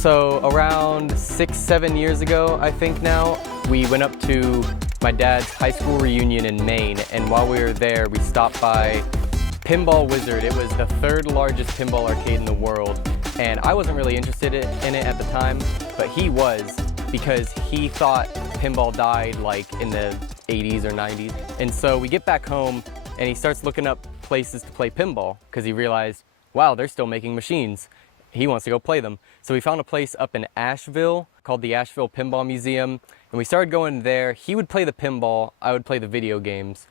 So around 6-7 years ago, I think now, we went up to my dad's high school reunion in Maine, and while we were there, we stopped by Pinball Wizard. It was the third largest pinball arcade in the world, and I wasn't really interested in it at the time, but he was, because he thought pinball died like in the 80s or 90s. And so we get back home, and he starts looking up places to play pinball, because he realized, wow, they're still making machines. He wants to go play them. So we found a place up in Asheville called the Asheville Pinball Museum, and we started going there. He would play the pinball, I would play the video games.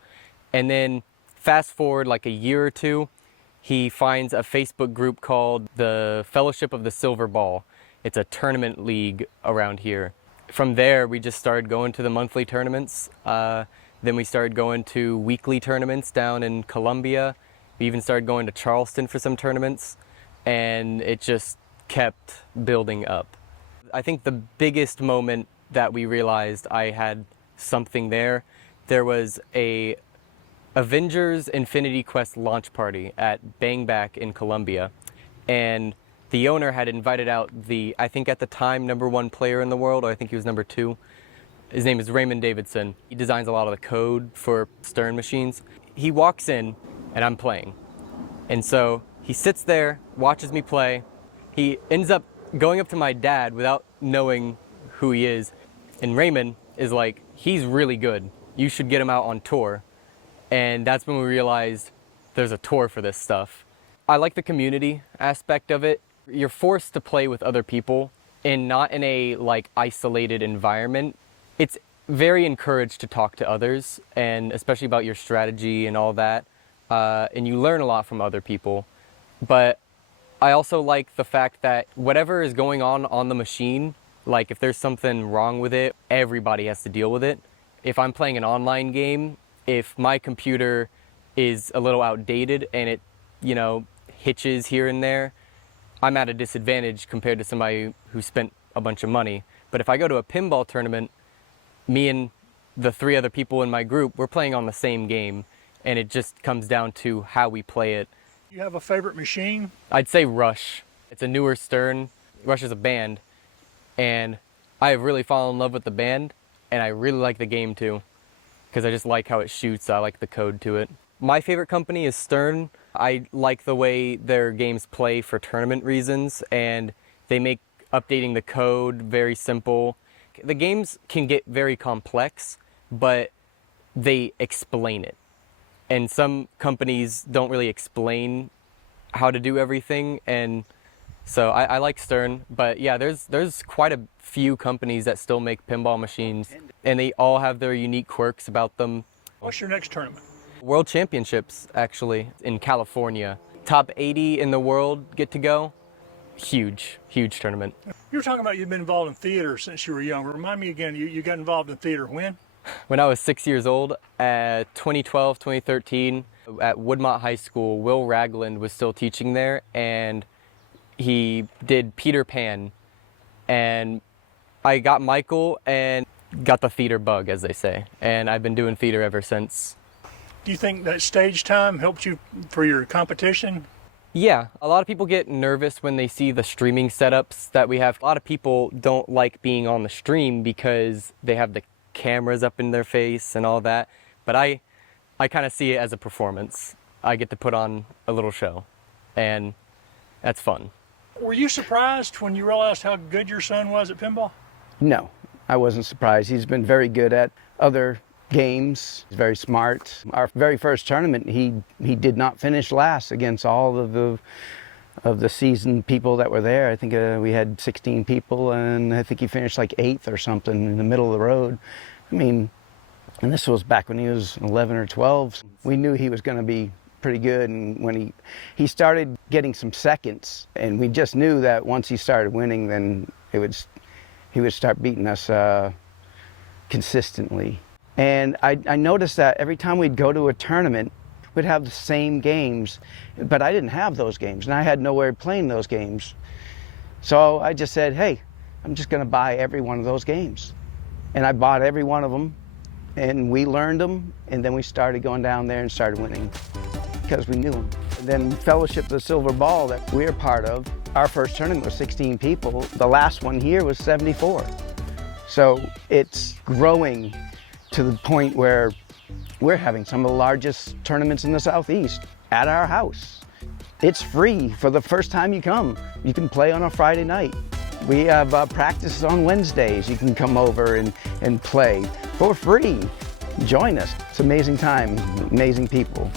And then fast forward like a year or two, he finds a Facebook group called the Fellowship of the Silver Ball. It's a tournament league around here. From there, we just started going to the monthly tournaments. Then we started going to weekly tournaments down in Columbia. We even started going to Charleston for some tournaments, and it just kept building up. I think the biggest moment that we realized I had something there was a Avengers Infinity Quest launch party at Bang Back in Columbia, and the owner had invited out the, I think at the time, #1 player in the world, or I think he was #2. His name is Raymond Davidson. He designs a lot of the code for Stern machines. He walks in, and I'm playing. And so he sits there, watches me play. He ends up going up to my dad without knowing who he is. And Raymond is like, he's really good. You should get him out on tour. And that's when we realized there's a tour for this stuff. I like the community aspect of it. You're forced to play with other people and not in a like isolated environment. It's very encouraged to talk to others, and especially about your strategy and all that. And you learn a lot from other people. But I also like the fact that whatever is going on the machine, like if there's something wrong with it, everybody has to deal with it. If I'm playing an online game, if my computer is a little outdated and it, hitches here and there, I'm at a disadvantage compared to somebody who spent a bunch of money. But if I go to a pinball tournament, me and the 3 other people in my group, we're playing on the same game, and it just comes down to how we play it. You have a favorite machine? I'd say Rush. It's a newer Stern. Rush is a band, and I have really fallen in love with the band, and I really like the game too, because I just like how it shoots. I like the code to it. My favorite company is Stern. I like the way their games play for tournament reasons, and they make updating the code very simple. The games can get very complex, but they explain it. And some companies don't really explain how to do everything, and so I like Stern. But yeah, there's quite a few companies that still make pinball machines, and they all have their unique quirks about them. What's your next tournament? World Championships, actually, in California. Top 80 in the world get to go. Huge tournament. You were talking about you've been involved in theater since you were young. Remind me again, you got involved in theater when? When I was 6 years old, 2012, 2013, at Woodmont High School, Will Ragland was still teaching there, and he did Peter Pan. And I got Michael and got the theater bug, as they say. And I've been doing theater ever since. Do you think that stage time helped you for your competition? Yeah, a lot of people get nervous when they see the streaming setups that we have. A lot of people don't like being on the stream because they have the cameras up in their face and all that. But I kind of see it as a performance. I get to put on a little show, and that's fun. Were you surprised when you realized how good your son was at pinball? No, I wasn't surprised. He's been very good at other games. He's very smart. Our very first tournament, he did not finish last against all of the seasoned people that were there. I think we had 16 people, and I think he finished like 8th or something in the middle of the road. I mean, and this was back when he was 11 or 12. We knew he was going to be pretty good, and when he started getting some seconds, and we just knew that once he started winning, then he would start beating us consistently. And I noticed that every time we'd go to a tournament, we'd have the same games, but I didn't have those games, and I had nowhere playing those games. So I just said, hey, I'm just going to buy every one of those games. And I bought every one of them, and we learned them, and then we started going down there and started winning because we knew them. And then Fellowship of the Silver Ball that we're part of, Our first tournament was 16 people. The last one here was 74. So it's growing to the point where we're having some of the largest tournaments in the Southeast at our house. It's free for the first time you come. You can play on a Friday night. We have practices on Wednesdays. You can come over and play for free. Join us. It's an amazing time, amazing people.